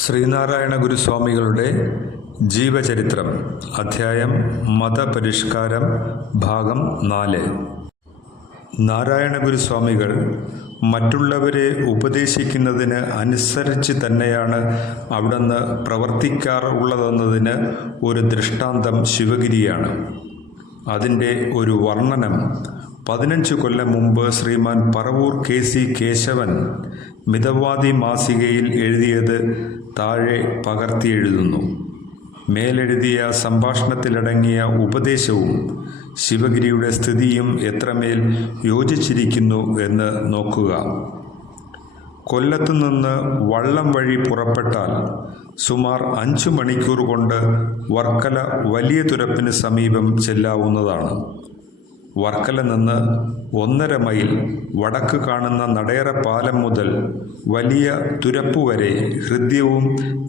ശ്രീനാരായണ ഗുരുസ്വാമികളുടെ ജീവചരിത്രം അധ്യായം മതപരിഷ്കാരം ഭാഗം 4. നാരായണ ഗുരുസ്വാമികൾ മറ്റുള്ളവരെ ഉപദേശിക്കുന്നതിന് അനുസരിച്ച് തന്നെയാണ് അവിടുന്ന് പ്രവർത്തിക്കാറുള്ളതെന്നതിന് ഒരു ദൃഷ്ടാന്തം ശിവഗിരിയാണ്. അതിൻ്റെ ഒരു വർണ്ണനം 15 കൊല്ലം മുമ്പ് ശ്രീമാൻ പറവൂർ KC കേശവൻ മിതവാദി മാസികയിൽ എഴുതിയത് താഴെ പകർത്തിയെഴുതുന്നു. മേലെഴുതിയ സംഭാഷണത്തിലടങ്ങിയ ഉപദേശവും ശിവഗിരിയുടെ സ്ഥിതിയും എത്രമേൽ യോജിച്ചിരിക്കുന്നു എന്ന് നോക്കുക. കൊല്ലത്തുനിന്ന് വള്ളം വഴി പുറപ്പെട്ടാൽ സുമാർ 5 മണിക്കൂർ കൊണ്ട് വർക്കല വലിയ തുരപ്പിന് സമീപം ചെല്ലാവുന്നതാണ്. വർക്കല നിന്ന് 1.5 മൈൽ വടക്ക് കാണുന്ന നടയറ പാലം മുതൽ വലിയ തുരപ്പ് വരെ ഹൃദ്യവും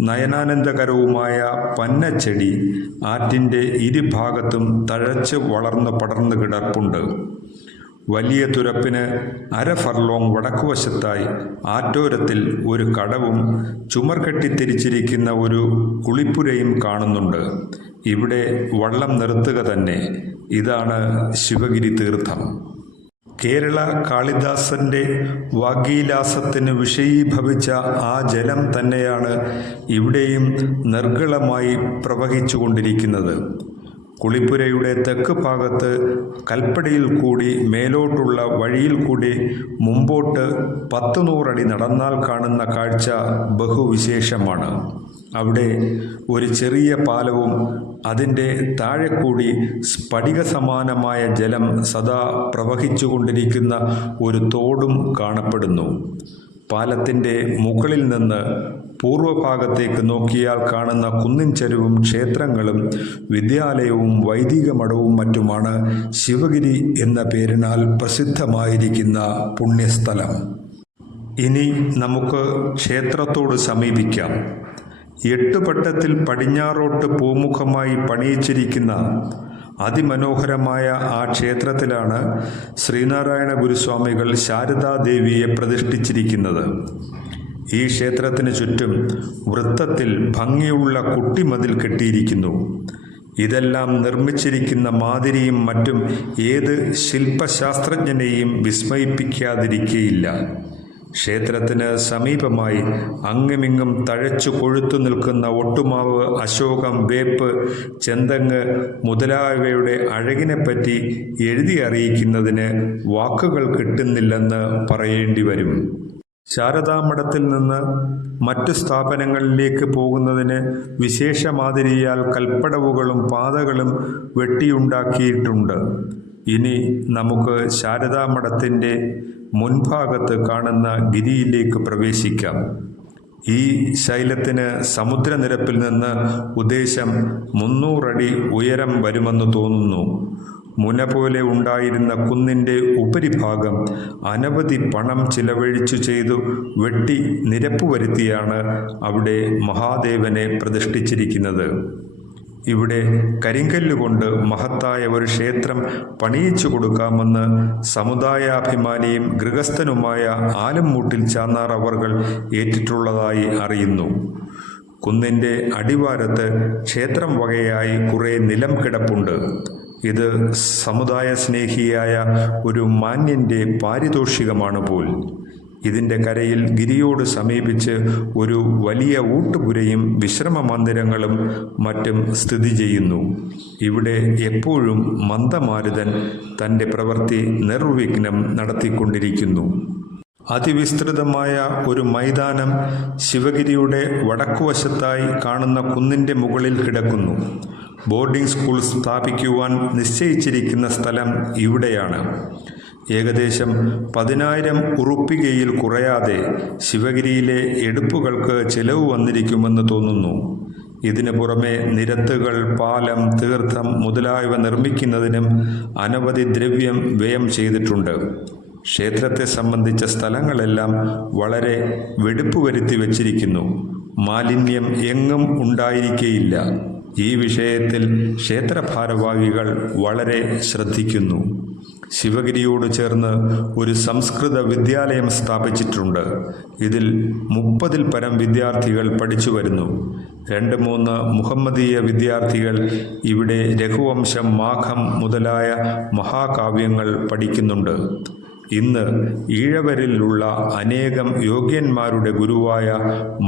നയനാനന്ദകരവുമായ പന്നച്ചെടി ആറ്റിൻ്റെ ഇരുഭാഗത്തും തഴച്ച് വളർന്നു പടർന്നു കിടപ്പുണ്ട്. വലിയ തുരപ്പിന് 1/2 ഫർലോങ് വടക്കുവശത്തായി ആറ്റോരത്തിൽ ഒരു കടവും ചുമർ കെട്ടിത്തിരിച്ചിരിക്കുന്ന ഒരു കുളിപ്പുരയും കാണുന്നുണ്ട്. ഇവിടെ വള്ളം നിർത്തുക തന്നെ. ഇതാണ് ശിവഗിരി തീർത്ഥം. കേരള കാളിദാസന്റെ വാഗ്വിലാസത്തിന് വിഷയീഭവിച്ച ആ ജലം തന്നെയാണ് ഇവിടെയും നിർഗളമായി പ്രവഹിച്ചുകൊണ്ടിരിക്കുന്നത്. കുളിപ്പുരയുടെ തെക്ക് ഭാഗത്ത് കൽപ്പടിയിൽ കൂടി മേലോട്ടുള്ള വഴിയിൽ കൂടി മുമ്പോട്ട് 100 അടി നടന്നാൽ കാണുന്ന കാഴ്ച ബഹുവിശേഷമാണ്. അവിടെ ഒരു ചെറിയ പാലവും അതിൻ്റെ താഴെ കൂടി സ്ഫടിക സമാനമായ ജലം സദാ പ്രവഹിച്ചുകൊണ്ടിരിക്കുന്ന ഒരു തോടും കാണപ്പെടുന്നു. പാലത്തിൻ്റെ മുകളിൽ നിന്ന് പൂർവഭാഗത്തേക്ക് നോക്കിയാൽ കാണുന്ന കുന്നിൻ ചരിവും ക്ഷേത്രങ്ങളും വിദ്യാലയവും വൈദിക മഠവും മറ്റുമാണ് ശിവഗിരി എന്ന പേരിനാൽ പ്രസിദ്ധമായിരിക്കുന്ന പുണ്യസ്ഥലം. ഇനി നമുക്ക് ക്ഷേത്രത്തോട് സമീപിക്കാം. 8 പട്ടത്തിൽ പടിഞ്ഞാറോട്ട് പൂമുഖമായി പണിയിച്ചിരിക്കുന്ന അതിമനോഹരമായ ആ ക്ഷേത്രത്തിലാണ് ശ്രീനാരായണ ഗുരുസ്വാമികൾ ശാരദാദേവിയെ പ്രതിഷ്ഠിച്ചിരിക്കുന്നത്. ഈ ക്ഷേത്രത്തിന് ചുറ്റും വൃത്തത്തിൽ ഭംഗിയുള്ള കുട്ടിമതിൽ കെട്ടിയിരിക്കുന്നു. ഇതെല്ലാം നിർമ്മിച്ചിരിക്കുന്ന മാതിരിയും മറ്റും ഏത് ശില്പശാസ്ത്രജ്ഞനെയും വിസ്മയിപ്പിക്കാതിരിക്കുകയില്ല. ക്ഷേത്രത്തിന് സമീപമായി അങ്ങുമിങ്ങും തഴച്ചു കൊഴുത്തു നിൽക്കുന്ന ഒട്ടുമാവ്, അശോകം, വേപ്പ്, ചെന്തങ്ങ് മുതലായവയുടെ അഴകിനെപ്പറ്റി എഴുതി അറിയിക്കുന്നതിന് വാക്കുകൾ കിട്ടുന്നില്ലെന്ന് പറയേണ്ടി വരും. ശാരദാമഠത്തിൽ നിന്ന് മറ്റു സ്ഥാപനങ്ങളിലേക്ക് പോകുന്നതിന് വിശേഷ മാതിരിയാൽ കൽപ്പടവുകളും പാതകളും വെട്ടിയുണ്ടാക്കിയിട്ടുണ്ട്. ഇനി നമുക്ക് ശാരദാമഠത്തിൻ്റെ മുൻഭാഗത്ത് കാണുന്ന ഗിരിയിലേക്ക് പ്രവേശിക്കാം. ഈ ശൈലത്തിന് സമുദ്രനിരപ്പിൽ നിന്ന് ഉദ്ദേശം 300 അടി ഉയരം വരുമെന്ന് തോന്നുന്നു. മുന പോലെ ഉണ്ടായിരുന്ന കുന്നിൻ്റെ ഉപരിഭാഗം അനവധി പണം ചിലവഴിച്ചു ചെയ്തു വെട്ടി നിരപ്പ് വരുത്തിയാണ് അവിടെ മഹാദേവനെ പ്രതിഷ്ഠിച്ചിരിക്കുന്നത്. ഇവിടെ കരിങ്കല്ലുകൊണ്ട് മഹത്തായ ഒരു ക്ഷേത്രം പണിയിച്ചു കൊടുക്കാമെന്ന് സമുദായാഭിമാനിയും ഗൃഹസ്ഥനുമായ ആലമ്മൂട്ടിൽ ചാന്നാർ അവർകൾ ഏറ്റിട്ടുള്ളതായി അറിയുന്നു. കുന്നിൻ്റെ അടിവാരത്ത് ക്ഷേത്രം വകയായി കുറേ നിലം കിടപ്പുണ്ട്. ഇത് സമുദായ സ്നേഹിയായ ഒരു മാന്യൻ്റെ പാരിതോഷികമാണ് പോൽ. ഇതിൻ്റെ കരയിൽ ഗിരിയോട് സമീപിച്ച് ഒരു വലിയ ഊട്ടുപുരയും വിശ്രമ മന്ദിരങ്ങളും മറ്റും സ്ഥിതി ചെയ്യുന്നു. ഇവിടെ എപ്പോഴും മന്ദമാരുതൻ തൻ്റെ പ്രവൃത്തി നിർവിഘ്നം നടത്തിക്കൊണ്ടിരിക്കുന്നു. അതിവിസ്തൃതമായ ഒരു മൈതാനം ശിവഗിരിയുടെ വടക്കുവശത്തായി കാണുന്ന കുന്നിൻ്റെ മുകളിൽ കിടക്കുന്നു. ബോർഡിംഗ് സ്കൂൾ സ്ഥാപിക്കുവാൻ നിശ്ചയിച്ചിരിക്കുന്ന സ്ഥലം ഇവിടെയാണ്. ഏകദേശം 10,000 ഉറുപ്പികയിൽ കുറയാതെ ശിവഗിരിയിലെ എടുപ്പുകൾക്ക് ചെലവ് വന്നിരിക്കുമെന്ന് തോന്നുന്നു. ഇതിനു പുറമെ നിരത്തുകൾ, പാലം, തീർത്ഥം മുതലായവ നിർമ്മിക്കുന്നതിനും അനവധി ദ്രവ്യം വ്യയം ചെയ്തിട്ടുണ്ട്. ക്ഷേത്രത്തെ സംബന്ധിച്ച സ്ഥലങ്ങളെല്ലാം വളരെ വെടിപ്പ് വരുത്തി വച്ചിരിക്കുന്നു. മാലിന്യം എങ്ങും ഉണ്ടായിരിക്കേയില്ല. ഈ വിഷയത്തിൽ ക്ഷേത്ര ഭാരവാഹികൾ വളരെ ശ്രദ്ധിക്കുന്നു. ശിവഗിരിയോട് ചേർന്ന് ഒരു സംസ്കൃത വിദ്യാലയം സ്ഥാപിച്ചിട്ടുണ്ട്. ഇതിൽ 30-ൽ പരം വിദ്യാർത്ഥികൾ പഠിച്ചു വരുന്നു. 2-3 മുഹമ്മദീയ വിദ്യാർത്ഥികൾ ഇവിടെ രഘുവംശം, മാഘം മുതലായ മഹാകാവ്യങ്ങൾ പഠിക്കുന്നുണ്ട്. ഇന്ന് ഈഴവരിലുള്ള അനേകം യോഗ്യന്മാരുടെ ഗുരുവായ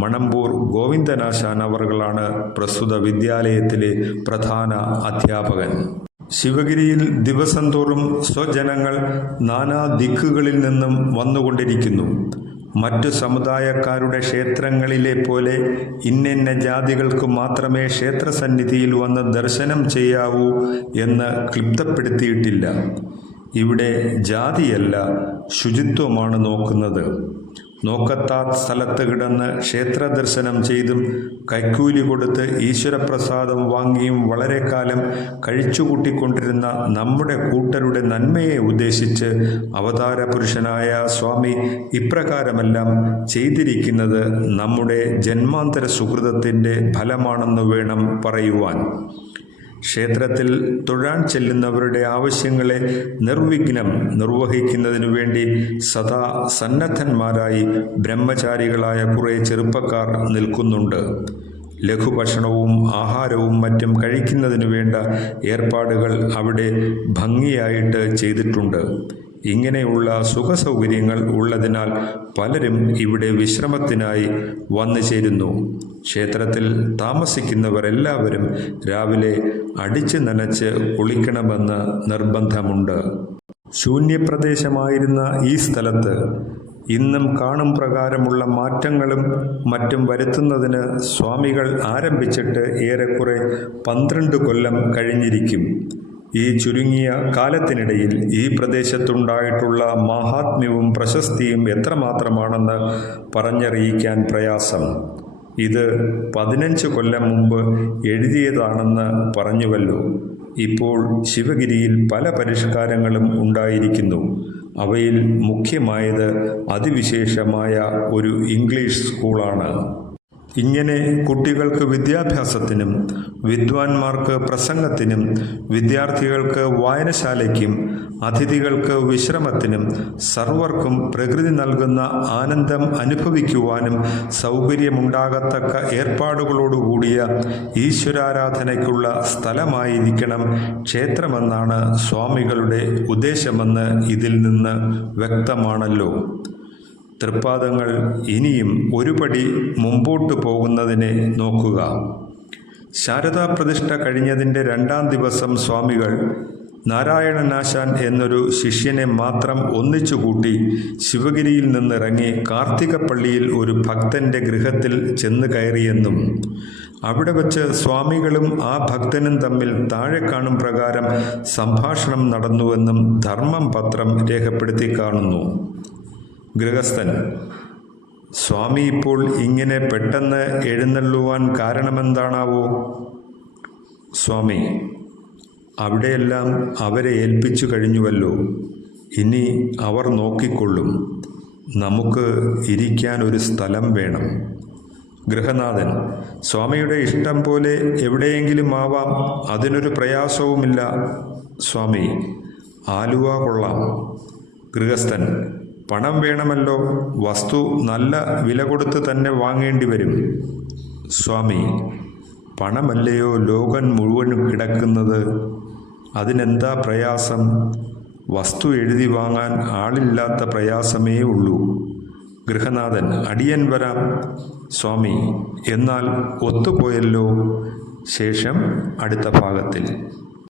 മണമ്പൂർ ഗോവിന്ദനാശാൻ അവർകളാണ് പ്രസ്തുത വിദ്യാലയത്തിലെ പ്രധാന അധ്യാപകൻ. ശിവഗിരിയിൽ ദിവസം തോറും സ്വജനങ്ങൾ നാനാ ദിക്കുകളിൽ നിന്നും വന്നുകൊണ്ടിരിക്കുന്നു. മറ്റു സമുദായക്കാരുടെ ക്ഷേത്രങ്ങളിലെ പോലെ ഇന്നിന്ന ജാതികൾക്ക് മാത്രമേ ക്ഷേത്രസന്നിധിയിൽ വന്ന് ദർശനം ചെയ്യാവൂ എന്ന് ക്ലിപ്തപ്പെടുത്തിയിട്ടില്ല. ഇവിടെ ജാതിയല്ല, ശുചിത്വമാണ് നോക്കുന്നത്. നോക്കത്താ സ്ഥലത്ത് കിടന്ന് ക്ഷേത്ര ദർശനം ചെയ്തും കൈക്കൂലി കൊടുത്ത് ഈശ്വരപ്രസാദം വാങ്ങിയും വളരെ കാലം കഴിച്ചുകൂട്ടിക്കൊണ്ടിരുന്ന നമ്മുടെ കൂട്ടരുടെ നന്മയെ ഉദ്ദേശിച്ച് അവതാര പുരുഷനായ സ്വാമി ഇപ്രകാരമെല്ലാം ചെയ്തിരിക്കുന്നത് നമ്മുടെ ജന്മാന്തര സുകൃതത്തിൻ്റെ ഫലമാണെന്ന് വേണം പറയുവാൻ. ക്ഷേത്രത്തിൽ തൊഴാൻ ചെല്ലുന്നവരുടെ ആവശ്യങ്ങളെ നിർവിഘ്നം നിർവഹിക്കുന്നതിനു വേണ്ടി സദാ സന്നദ്ധന്മാരായി ബ്രഹ്മചാരികളായ കുറേ ചെറുപ്പക്കാർ നിൽക്കുന്നുണ്ട്. ലഘുഭക്ഷണവും ആഹാരവും മറ്റും കഴിക്കുന്നതിനു വേണ്ട ഏർപ്പാടുകൾ അവിടെ ഭംഗിയായിട്ട് ചെയ്തിട്ടുണ്ട്. ഇങ്ങനെയുള്ള സുഖസൗകര്യങ്ങൾ ഉള്ളതിനാൽ പലരും ഇവിടെ വിശ്രമത്തിനായി വന്നു ചേരുന്നു. ക്ഷേത്രത്തിൽ താമസിക്കുന്നവരെല്ലാവരും രാവിലെ അടിച്ചു നനച്ച് കുളിക്കണമെന്ന് നിർബന്ധമുണ്ട്. ശൂന്യപ്രദേശമായിരുന്ന ഈ സ്ഥലത്ത് ഇന്നും കാണും പ്രകാരമുള്ള മാറ്റങ്ങളും മറ്റും വരുത്തുന്നതിന് സ്വാമികൾ ആരംഭിച്ചിട്ട് ഏറെക്കുറെ 12 കൊല്ലം കഴിഞ്ഞിരിക്കും. ഈ ചുരുങ്ങിയ കാലത്തിനിടയിൽ ഈ പ്രദേശത്തുണ്ടായിട്ടുള്ള മാഹാത്മ്യവും പ്രശസ്തിയും എത്രമാത്രമാണെന്ന് പറഞ്ഞറിയിക്കാൻ പ്രയാസം. ഇത് 15 കൊല്ലം മുമ്പ് എഴുതിയതാണെന്ന് പറഞ്ഞുവല്ലോ. ഇപ്പോൾ ശിവഗിരിയിൽ പല പരിഷ്കാരങ്ങളും ഉണ്ടായിരിക്കുന്നു. അവയിൽ മുഖ്യമായത് അതിവിശേഷമായ ഒരു ഇംഗ്ലീഷ് സ്കൂളാണ്. ഇങ്ങനെ കുട്ടികൾക്ക് വിദ്യാഭ്യാസത്തിനും വിദ്വാൻമാർക്ക് പ്രസംഗത്തിനും വിദ്യാർത്ഥികൾക്ക് വായനശാലയ്ക്കും അതിഥികൾക്ക് വിശ്രമത്തിനും സർവർക്കും പ്രകൃതി നൽകുന്ന ആനന്ദം അനുഭവിക്കുവാനും സൗകര്യമുണ്ടാകത്തക്ക ഏർപ്പാടുകളോടുകൂടിയ ഈശ്വരാരാധനയ്ക്കുള്ള സ്ഥലമായിരിക്കണം ക്ഷേത്രമെന്നാണ് സ്വാമികളുടെ ഉദ്ദേശമെന്ന് ഇതിൽ നിന്ന് വ്യക്തമാണല്ലോ. തൃപ്പാദങ്ങൾ ഇനിയും ഒരുപടി മുമ്പോട്ട് പോകുന്നതിനെ നോക്കുക. ശാരദാ പ്രതിഷ്ഠ കഴിഞ്ഞതിൻ്റെ 2-ാം ദിവസം സ്വാമികൾ നാരായണനാശാൻ എന്നൊരു ശിഷ്യനെ മാത്രം ഒന്നിച്ചുകൂട്ടി ശിവഗിരിയിൽ നിന്നിറങ്ങി കാർത്തികപ്പള്ളിയിൽ ഒരു ഭക്തൻ്റെ ഗൃഹത്തിൽ ചെന്ന് കയറിയെന്നും അവിടെ വച്ച് സ്വാമികളും ആ ഭക്തനും തമ്മിൽ താഴെ കാണും പ്രകാരം സംഭാഷണം നടന്നുവെന്നും ധർമ്മം പത്രം രേഖപ്പെടുത്തി കാണുന്നു. ഗൃഹസ്ഥൻ: സ്വാമി ഇപ്പോൾ ഇങ്ങനെ പെട്ടെന്ന് എഴുന്നള്ളുവാൻ കാരണമെന്താണാവോ? സ്വാമി: അവിടെയെല്ലാം അവരെ ഏൽപ്പിച്ചു കഴിഞ്ഞുവല്ലോ, ഇനി അവർ നോക്കിക്കൊള്ളും. നമുക്ക് ഇരിക്കാൻ ഒരു സ്ഥലം വേണം. ഗൃഹനാഥൻ: സ്വാമിയുടെ ഇഷ്ടം പോലെ എവിടെയെങ്കിലും ആവാം, അതിനൊരു പ്രയാസവുമില്ല സ്വാമി. ആലുവ കൊള്ളാം. ഗൃഹസ്ഥൻ: പണം വേണമല്ലോ, വസ്തു നല്ല വില കൊടുത്ത് തന്നെ വാങ്ങേണ്ടി വരും. സ്വാമി: പണമല്ലയോ ലോകം മുഴുവൻ കിടക്കുന്നത്, അതിനെന്താ പ്രയാസം? വസ്തു എഴുതി വാങ്ങാൻ ആളില്ലാത്ത പ്രയാസമേ ഉള്ളൂ. ഗൃഹനാഥൻ: അടിയൻ വരാം സ്വാമി. എന്നാൽ ഒത്തുപോയല്ലോ. ശേഷം അടുത്ത ഭാഗത്തിൽ.